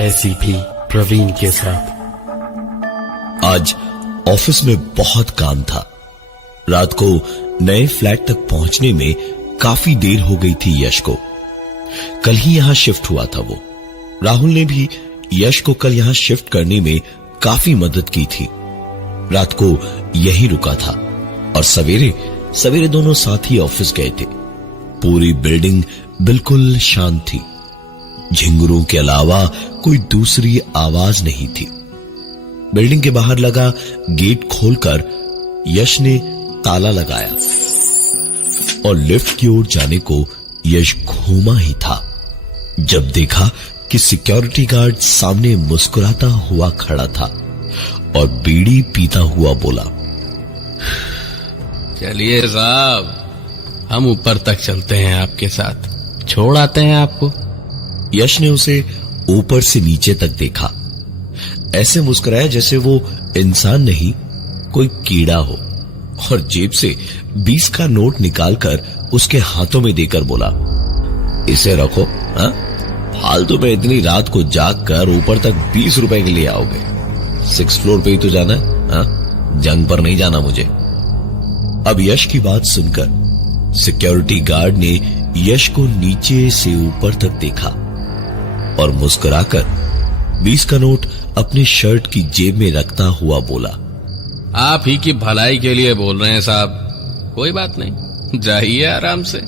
ACP Praveen के साथ। आज ऑफिस में बहुत काम था। रात को नए फ्लैट तक पहुंचने में काफी देर हो गई थी यश को। कल ही यहां शिफ्ट हुआ था वो। राहुल ने भी यश को कल यहां शिफ्ट करने में काफी मदद की थी। रात को यहीं रुका था और सवेरे सवेरे दोनों साथ ही ऑफिस गए थे। पूरी बिल्डिंग बिल्कुल शांत थी। झिंगुरों के अलावा कोई दूसरी आवाज नहीं थी। बिल्डिंग के बाहर लगा गेट खोलकर यश ने ताला लगाया और लिफ्ट की ओर जाने को यश घूमा ही था जब देखा कि सिक्योरिटी गार्ड सामने मुस्कुराता हुआ खड़ा था और बीड़ी पीता हुआ बोला, चलिए साहब, हम ऊपर तक चलते हैं, आपके साथ छोड़ आते हैं आपको। यश ने उसे ऊपर से नीचे तक देखा। ऐसे मुस्कुराया जैसे वो इंसान नहीं कोई कीड़ा हो, और जेब से 20 का नोट निकालकर उसके हाथों में देकर बोला, इसे रखो। हाँ, फालतू में इतनी रात को जाग कर ऊपर तक 20 रुपए के लिए आओगे? 6th फ्लोर पे ही तो जाना है। हाँ, जंग पर नहीं जाना मुझे। अब यश की बात सुनकर सिक्योरिटी गार्ड ने यश को नीचे से ऊपर तक देखा और मुस्कुराकर 20 का नोट अपनी शर्ट की जेब में रखता हुआ बोला, आप ही की भलाई के लिए बोल रहे हैं साहब, कोई बात नहीं, जाइए आराम से।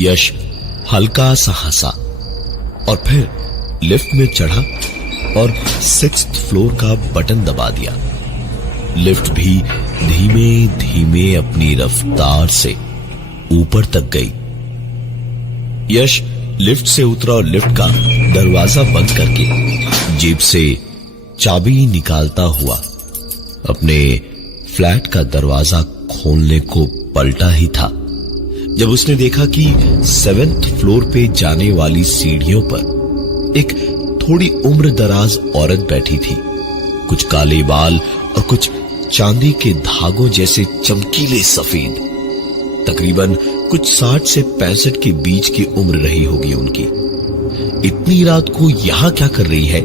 यश हल्का सा हंसा और फिर लिफ्ट में चढ़ा और 6th फ्लोर का बटन दबा दिया। लिफ्ट भी धीमे धीमे अपनी रफ्तार से ऊपर तक गई। यश लिफ्ट से उतरा और लिफ्ट का दरवाजा बंद करके जेब से चाबी निकालता हुआ अपने फ्लैट का दरवाजा खोलने को पलटा ही था जब उसने देखा कि 7th फ्लोर पे जाने वाली सीढ़ियों पर एक थोड़ी उम्र दराज औरत बैठी थी। कुछ काले बाल और कुछ चांदी के धागों जैसे चमकीले सफेद। तकरीबन कुछ 60 से 65 के बीच की उम्र रही होगी उनकी। इतनी रात को यहां क्या कर रही है,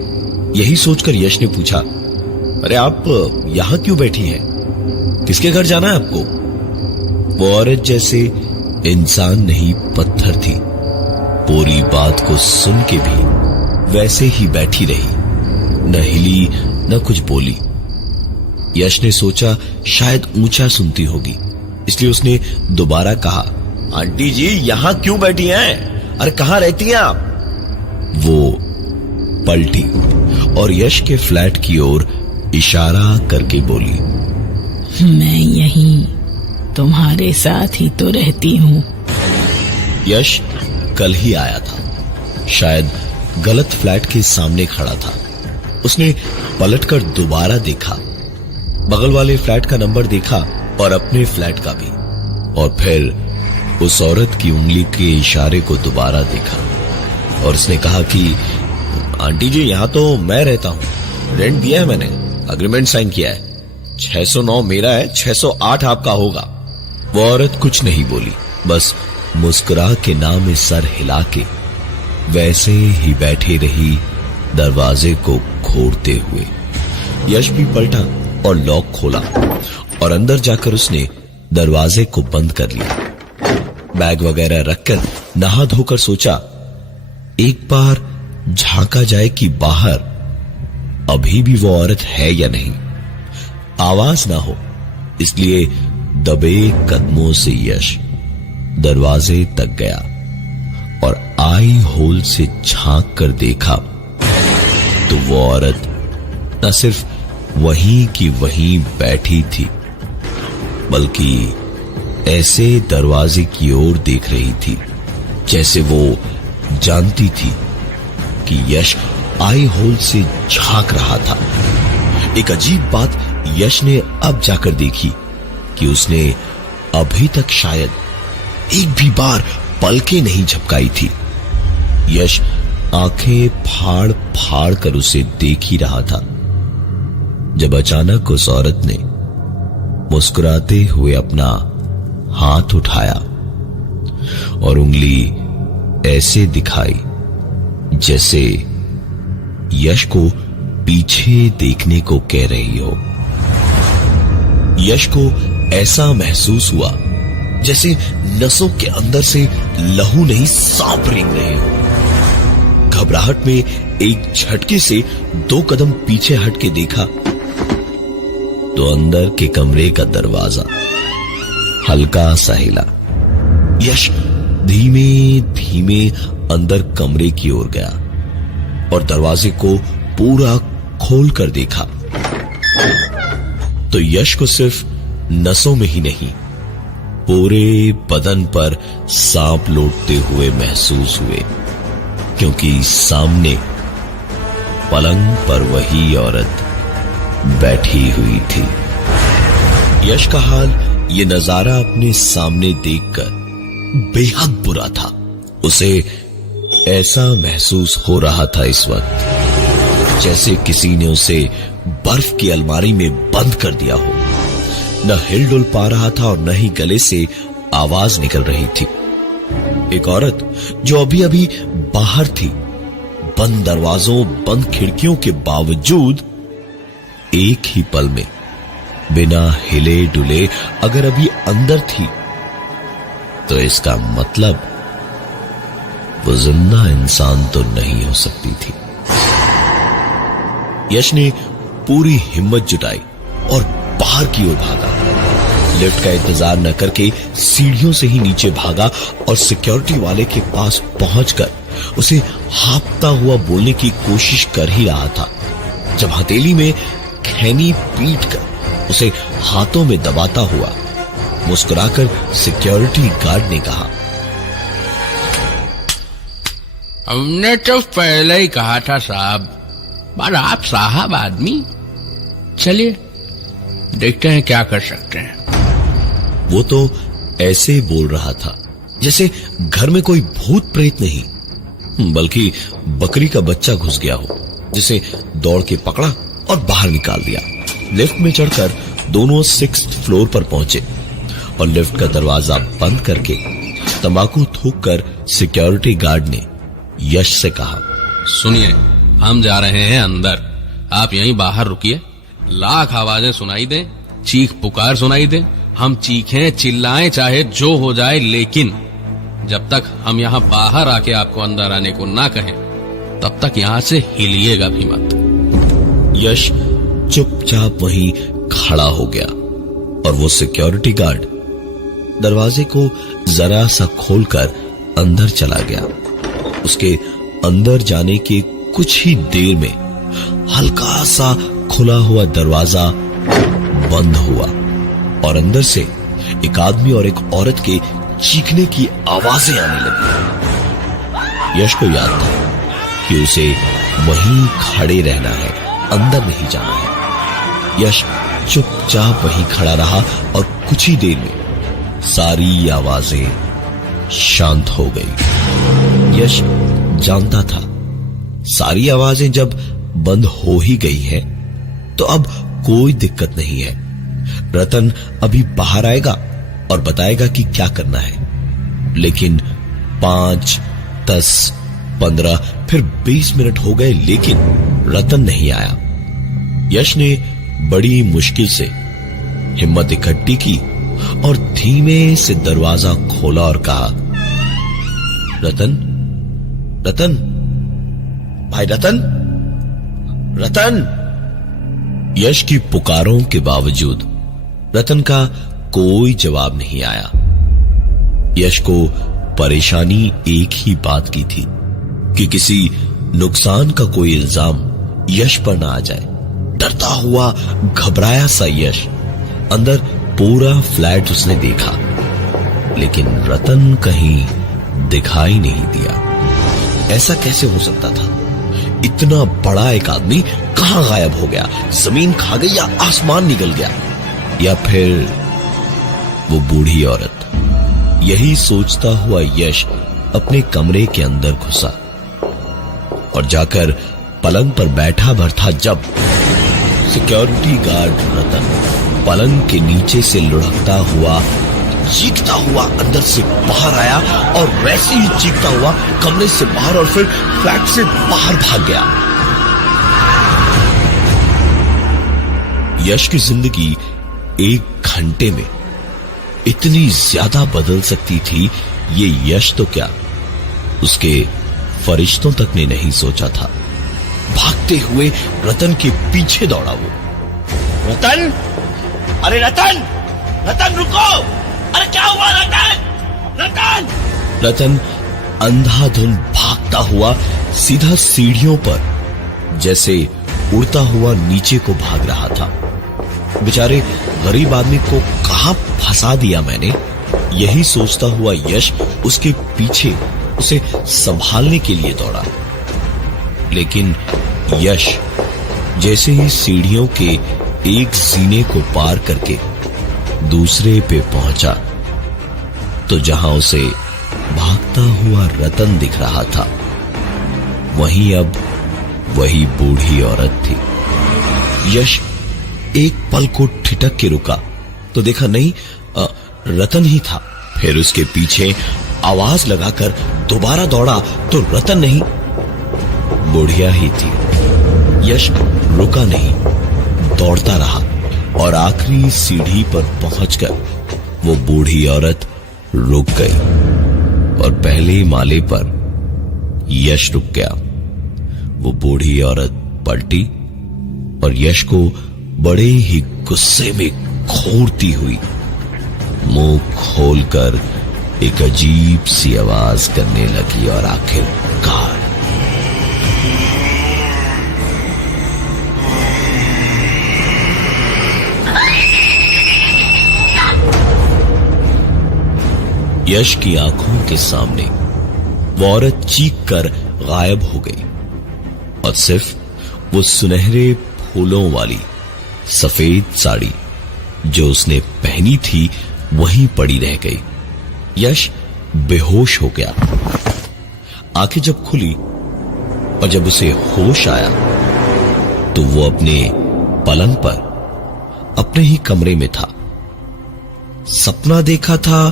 यही सोचकर यश ने पूछा, अरे आप यहां क्यों बैठी हैं? किसके घर जाना है आपको? वो औरत जैसे इंसान नहीं पत्थर थी। पूरी बात को सुन के भी वैसे ही बैठी रही, न हिली न कुछ बोली। यश ने सोचा शायद ऊंचा सुनती होगी, इसलिए उसने दोबारा कहा, आंटी जी यहां क्यों बैठी हैं? अरे कहां रहती हैं आप? वो पलटी और यश के फ्लैट की ओर इशारा करके बोली, मैं यहीं तुम्हारे साथ ही तो रहती हूं। यश कल ही आया था, शायद गलत फ्लैट के सामने खड़ा था। उसने पलटकर दोबारा देखा, बगल वाले फ्लैट का नंबर देखा और अपने फ्लैट का भी, और फिर उस औरत की उंगली के इशारे को दोबारा देखा और उसने कहा कि आंटी जी यहां तो मैं रहता हूं, रेंट दिया है मैंने, अग्रीमेंट साइन किया है, 609 मेरा है, 608 आपका होगा। वो औरत कुछ नहीं बोली, बस मुस्कुरा के ना में सर हिला के वैसे ही बैठी रही दरवाजे को घोरते हुए। यश भी पलटा और लॉक खोला और अंदर जाकर उसने दरवाजे को बंद कर लिया। बैग वगैरह रखकर नहा धोकर सोचा एक बार झांका जाए कि बाहर अभी भी वो औरत है या नहीं। आवाज ना हो, इसलिए दबे कदमों से यश दरवाजे तक गया और आई होल से झांक कर देखा तो वो औरत न सिर्फ वहीं की वहीं बैठी थी, बल्कि ऐसे दरवाजे की ओर देख रही थी जैसे वो जानती थी कि यश आई होल से झांक रहा था। एक अजीब बात यश ने अब जाकर देखी कि उसने अभी तक शायद एक भी बार पलकें नहीं झपकाई थी। यश आंखें फाड़ फाड़ कर उसे देख ही रहा था जब अचानक उस औरत ने मुस्कुराते हुए अपना हाथ उठाया और उंगली ऐसे दिखाई जैसे यश को पीछे देखने को कह रही हो। यश को ऐसा महसूस हुआ जैसे नसों के अंदर से लहू नहीं सांप रेंग रहे हो। घबराहट में एक झटके से 2 कदम पीछे हट के देखा तो अंदर के कमरे का दरवाजा हल्का सा हिला। यश धीमे धीमे अंदर कमरे की ओर गया और दरवाजे को पूरा खोल कर देखा तो यश को सिर्फ नसों में ही नहीं, पूरे बदन पर सांप लौटते हुए महसूस हुए, क्योंकि सामने पलंग पर वही औरत बैठी हुई थी। यश का हाल ये नजारा अपने सामने देखकर बेहद बुरा था। उसे ऐसा महसूस हो रहा था इस वक्त जैसे किसी ने उसे बर्फ की अलमारी में बंद कर दिया हो। न हिल डुल पा रहा था और न ही गले से आवाज निकल रही थी। एक औरत जो अभी अभी बाहर थी, बंद दरवाजों बंद खिड़कियों के बावजूद एक ही पल में बिना हिले डुले अगर अभी अंदर थी तो इसका मतलब वो जिंदा इंसान तो नहीं हो सकती थी। यश ने पूरी हिम्मत जुटाई और बाहर की ओर भागा। लिफ्ट का इंतजार न करके सीढ़ियों से ही नीचे भागा और सिक्योरिटी वाले के पास पहुंचकर उसे हाँफता हुआ बोलने की कोशिश कर ही रहा था जब हथेली में खैनी पीटकर उसे हाथों में दबाता हुआ मुस्कुराकर सिक्योरिटी गार्ड ने कहा, हमने तो पहले ही कहा था साहब, पर आप साहब आदमी, चलिए देखते हैं क्या कर सकते हैं। वो तो ऐसे बोल रहा था जैसे घर में कोई भूत प्रेत नहीं बल्कि बकरी का बच्चा घुस गया हो, जिसे दौड़ के पकड़ा और बाहर निकाल दिया। लिफ्ट में चढ़कर दोनों 6th फ्लोर पर पहुंचे और लिफ्ट का दरवाजा बंद करके तंबाकू थूककर सिक्योरिटी गार्ड ने यश से कहा, सुनिए, हम जा रहे हैं अंदर, आप यहीं बाहर रुकिए। लाख आवाजें सुनाई दें, चीख पुकार सुनाई दें, हम चीखें चिल्लाएं, चाहे जो हो जाए, लेकिन जब तक हम यहां बाहर आके आपको अंदर आने को ना कहें तब तक यहां से हिलिएगा भी मत। यश चुपचाप वहीं खड़ा हो गया और वो सिक्योरिटी गार्ड दरवाजे को जरा सा खोलकर अंदर चला गया। उसके अंदर जाने के कुछ ही देर में हल्का सा खुला हुआ दरवाजा बंद हुआ और अंदर से एक आदमी और एक औरत के चीखने की आवाजें आने लगी। यश को याद था कि उसे वहीं खड़े रहना है, अंदर नहीं जाना है। यश चुपचाप वहीं खड़ा रहा और कुछ ही देर में सारी आवाजें शांत हो गई। यश जानता था सारी आवाजें जब बंद हो ही गई हैं तो अब कोई दिक्कत नहीं है। रतन अभी बाहर आएगा और बताएगा कि क्या करना है। लेकिन 5, 10, 15 फिर 20 मिनट हो गए लेकिन रतन नहीं आया। यश ने बड़ी मुश्किल से हिम्मत इकट्ठी की और धीमे से दरवाजा खोला और कहा, रतन, रतन, भाई रतन, रतन। यश की पुकारों के बावजूद रतन का कोई जवाब नहीं आया। यश को परेशानी एक ही बात की थी कि किसी नुकसान का कोई इल्जाम यश पर ना आ जाए। डरता हुआ घबराया सा यश अंदर पूरा फ्लैट उसने देखा लेकिन रतन कहीं दिखाई नहीं दिया। ऐसा कैसे हो सकता था? इतना बड़ा एक आदमी कहां गायब हो गया? जमीन खा गई या आसमान निकल गया या फिर वो बूढ़ी औरत? यही सोचता हुआ यश अपने कमरे के अंदर घुसा और जाकर पलंग पर बैठा भर था जब सिक्योरिटी गार्ड रतन पलंग के नीचे से लुढ़कता हुआ चीखता हुआ अंदर से बाहर आया और वैसे ही चीखता हुआ कमरे से बाहर और फिर फ्लैट से बाहर भाग गया। यश की जिंदगी 1 घंटे में इतनी ज्यादा बदल सकती थी, ये यश तो क्या, उसके फरिश्तों तक ने नहीं सोचा था। भागते हुए रतन के पीछे दौड़ा वो। रतन, अरे रतन, रतन रुको, अरे क्या हुआ रतन, रतन। रतन अंधाधुंध भागता हुआ सीधा सीढ़ियों पर जैसे उड़ता हुआ नीचे को भाग रहा था। बेचारे गरीब आदमी को कहां फंसा दिया मैंने, यही सोचता हुआ यश उसके पीछे उसे संभालने के लिए दौड़ा। लेकिन यश जैसे ही सीढ़ियों के एक जीने को पार करके दूसरे पे पहुंचा, तो जहां उसे भागता हुआ रतन दिख रहा था, वहीं अब वही बूढ़ी औरत थी। यश एक पल को ठिठक के रुका तो देखा नहीं, रतन ही था। फिर उसके पीछे आवाज लगाकर दोबारा दौड़ा तो रतन नहीं, बुढ़िया ही थी। यश रुका नहीं, दौड़ता रहा और आखिरी सीढ़ी पर पहुंचकर वो बूढ़ी औरत रुक गई और पहले माले पर यश रुक गया। वो बूढ़ी औरत पलटी और यश को बड़े ही गुस्से में घूरती हुई मुंह खोलकर एक अजीब सी आवाज करने लगी और आखिरकार यश की आंखों के सामने वो औरत चीख कर गायब हो गई और सिर्फ वो सुनहरे फूलों वाली सफेद साड़ी जो उसने पहनी थी वहीं पड़ी रह गई। यश बेहोश हो गया। आंखें जब खुली और जब उसे होश आया तो वो अपने पलंग पर अपने ही कमरे में था। सपना देखा था,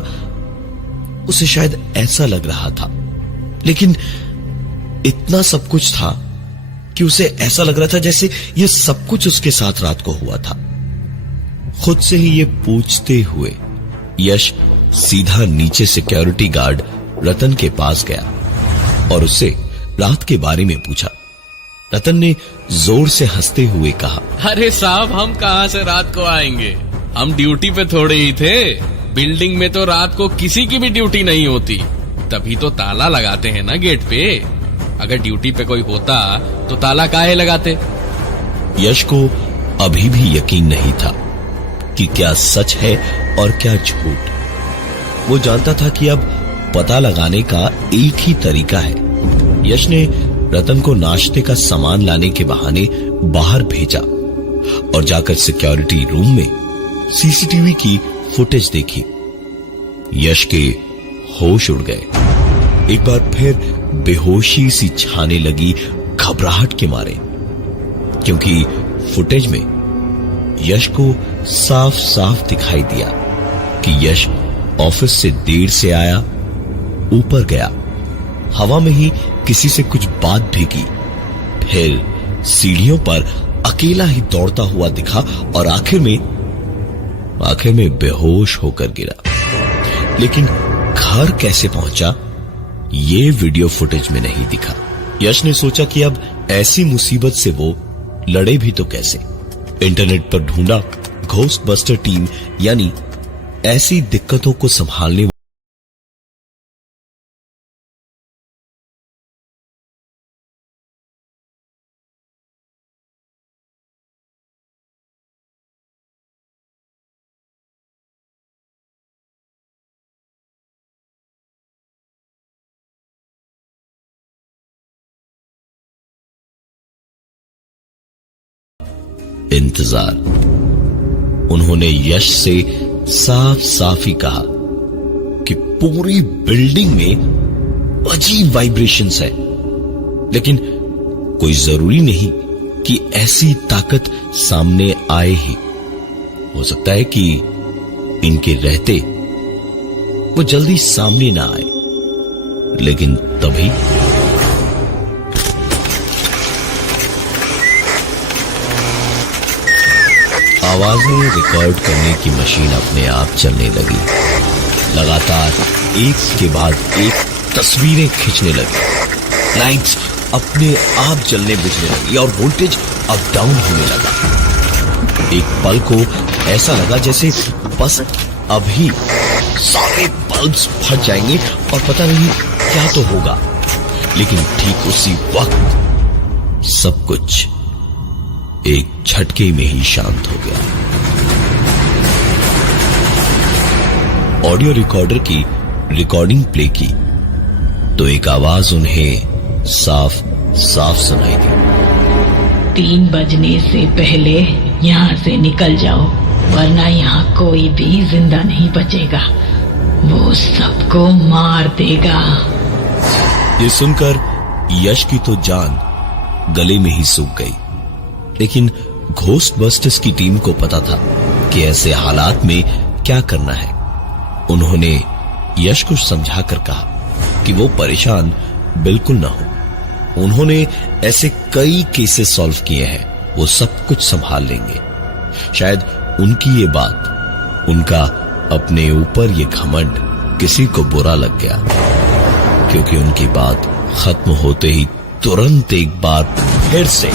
उसे शायद ऐसा लग रहा था, लेकिन इतना सब कुछ था कि उसे ऐसा लग रहा था जैसे ये सब कुछ उसके साथ रात को हुआ था। खुद से ही ये पूछते हुए यश सीधा नीचे सिक्योरिटी गार्ड रतन के पास गया और उससे रात के बारे में पूछा। रतन ने जोर से हंसते हुए कहा, अरे साहब, हम कहां से रात को आएंगे, हम ड्यूटी पे थोड़े ही थे। बिल्डिंग में तो रात को किसी की भी ड्यूटी नहीं होती, तभी तो ताला लगाते हैं ना गेट पे। अगर ड्यूटी पे कोई होता तो ताला काहे लगाते। यश को अभी भी यकीन नहीं था कि क्या सच है और क्या झूठ। वो जानता था कि अब पता लगाने का एक ही तरीका है। यश ने रतन को नाश्ते का सामान लाने के बहाने बाहर भेजा और जाकर सिक्योरिटी रूम में सीसीटीवी की फुटेज देखी। यश के होश उड़ गए। एक बार फिर बेहोशी सी छाने लगी घबराहट के मारे, क्योंकि फुटेज में यश को साफ साफ दिखाई दिया कि यश ऑफिस से देर से आया, ऊपर गया, हवा में ही किसी से कुछ बात भी की, फिर सीढ़ियों पर अकेला ही दौड़ता हुआ दिखा और आखिर में बेहोश होकर गिरा। लेकिन घर कैसे पहुंचा ये वीडियो फुटेज में नहीं दिखा। यश ने सोचा कि अब ऐसी मुसीबत से वो लड़े भी तो कैसे। इंटरनेट पर ढूंढा घोस्ट बस्टर टीम, यानी ऐसी दिक्कतों को संभालने इंतजार। उन्होंने यश से साफ साफ ही कहा कि पूरी बिल्डिंग में अजीब वाइब्रेशंस है, लेकिन कोई जरूरी नहीं कि ऐसी ताकत सामने आए ही। हो सकता है कि इनके रहते वो जल्दी सामने ना आए, लेकिन तभी आवाजें रिकॉर्ड करने की मशीन अपने आप चलने लगी। लगातार एक के बाद एक तस्वीरें खींचने लगी। लाइट्स अपने आप जलने बुझने लगी और वोल्टेज अप डाउन होने लगा। एक पल को ऐसा लगा जैसे बस अभी सारे बल्ब्स फट जाएंगे और पता नहीं क्या तो होगा। लेकिन ठीक उसी वक्त सब कुछ एक झटके में ही शांत हो गया। ऑडियो रिकॉर्डर की रिकॉर्डिंग प्ले की तो एक आवाज उन्हें साफ साफ सुनाई दी। 3 बजने से पहले यहाँ से निकल जाओ, वरना यहाँ कोई भी जिंदा नहीं बचेगा। वो सबको मार देगा। ये सुनकर यश की तो जान गले में ही सूख गई। लेकिन घोस्टबस्टर्स की टीम को पता था कि ऐसे हालात में क्या करना है। उन्होंने यश को समझाकर कहा कि वो परेशान बिल्कुल ना हो। उन्होंने ऐसे कई केसेस सॉल्व किए हैं, वो सब कुछ संभाल लेंगे। शायद उनकी ये बात, उनका अपने ऊपर ये घमंड किसी को बुरा लग गया, क्योंकि उनकी बात खत्म होते ही तुरंत एक बार फिर से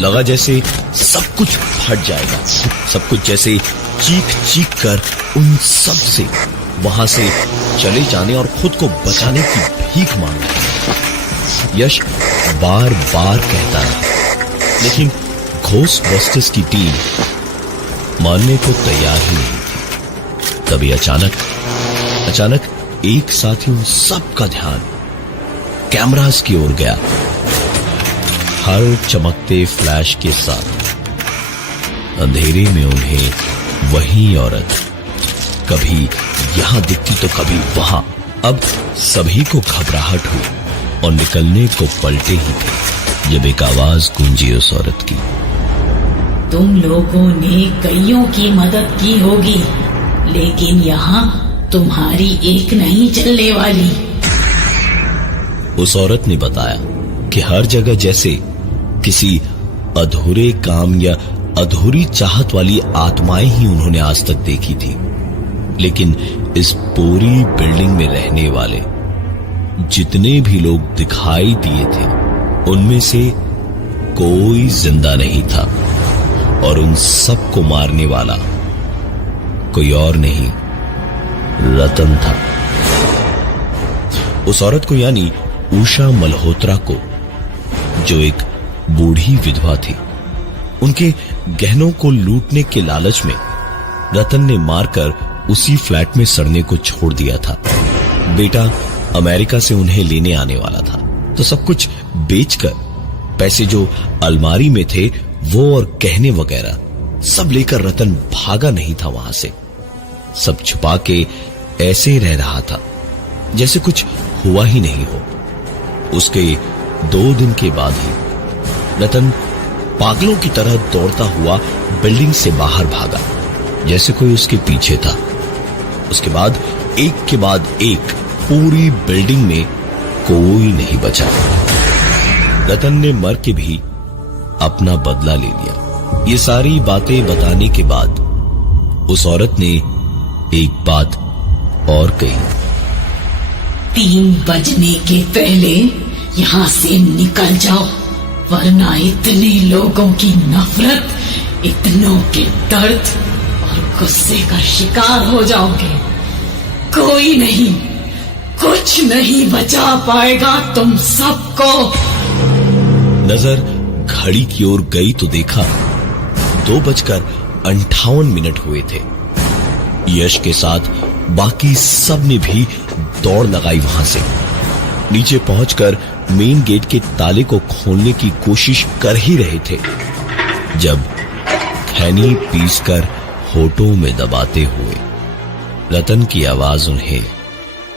लगा जैसे सब कुछ फट जाएगा। सब कुछ जैसे चीख चीख कर उन सब से वहां से चले जाने और खुद को बचाने की भीख मांगने। यश बार बार कहता रहा, लेकिन घोस्टबस्टर्स की टीम मानने को तैयार ही नहीं थी। तभी अचानक एक साथ ही उन सब का ध्यान कैमरास की ओर गया। हर चमकते फ्लैश के साथ अंधेरे में उन्हें वही औरत कभी यहां दिखती तो कभी वहां। अब सभी को घबराहट हुई और निकलने को पलटे ही थे जब एक आवाज गूंजी उस औरत की। तुम लोगों ने कईयों की मदद की होगी, लेकिन यहाँ तुम्हारी एक नहीं चलने वाली। उस औरत ने बताया कि हर जगह जैसे किसी अधूरे काम या अधूरी चाहत वाली आत्माएं ही उन्होंने आज तक देखी थी। लेकिन इस पूरी बिल्डिंग में रहने वाले जितने भी लोग दिखाई दिए थे, उनमें से कोई जिंदा नहीं था और उन सबको मारने वाला कोई और नहीं, रतन था। उस औरत को, यानी उषा मल्होत्रा को, जो एक बूढ़ी विधवा थी, उनके गहनों को लूटने के लालच में रतन ने मारकर उसी फ्लैट में सड़ने को छोड़ दिया था। बेटा अमेरिका से उन्हें लेने आने वाला था, तो सब कुछ बेचकर पैसे जो अलमारी में थे वो और गहने वगैरह सब लेकर रतन भागा नहीं था वहां से। सब छुपा के ऐसे रह रहा था जैसे कुछ हुआ ही नहीं हो। उसके 2 दिन के बाद ही रतन पागलों की तरह दौड़ता हुआ बिल्डिंग से बाहर भागा, जैसे कोई उसके पीछे था। उसके बाद एक के बाद एक पूरी बिल्डिंग में कोई नहीं बचा। रतन ने मर के भी अपना बदला ले लिया। ये सारी बातें बताने के बाद उस औरत ने एक बात और कही। 3 बजने के पहले यहाँ से निकल जाओ, वरना इतने लोगों की नफरत, इतनों के दर्द और गुस्से का शिकार हो जाओगे। कोई नहीं, कुछ नहीं बचा पाएगा तुम सबको। नजर घड़ी की ओर गई तो देखा 2:58 हुए थे। यश के साथ बाकी सब ने भी दौड़ लगाई वहां से। नीचे पहुंचकर मेन गेट के ताले को खोलने की कोशिश कर ही रहे थे जब खैनी पीसकर होठों में दबाते हुए रतन की आवाज उन्हें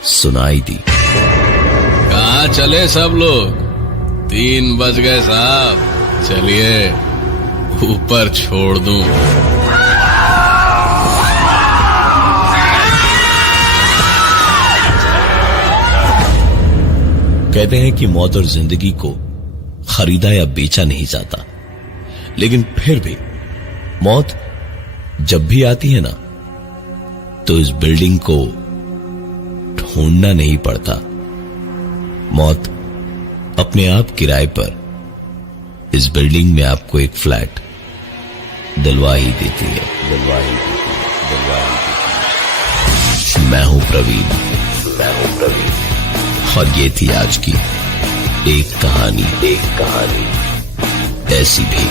सुनाई दी। कहाँ चले सब लोग? 3 बज गए साहब, चलिए ऊपर छोड़ दूं। कहते हैं कि मौत और जिंदगी को खरीदा या बेचा नहीं जाता, लेकिन फिर भी मौत जब भी आती है ना, तो इस बिल्डिंग को ढूंढना नहीं पड़ता। मौत अपने आप किराए पर इस बिल्डिंग में आपको एक फ्लैट दिलवा ही देती है। मैं हूं प्रवीण, और ये थी आज की एक कहानी, ऐसी भी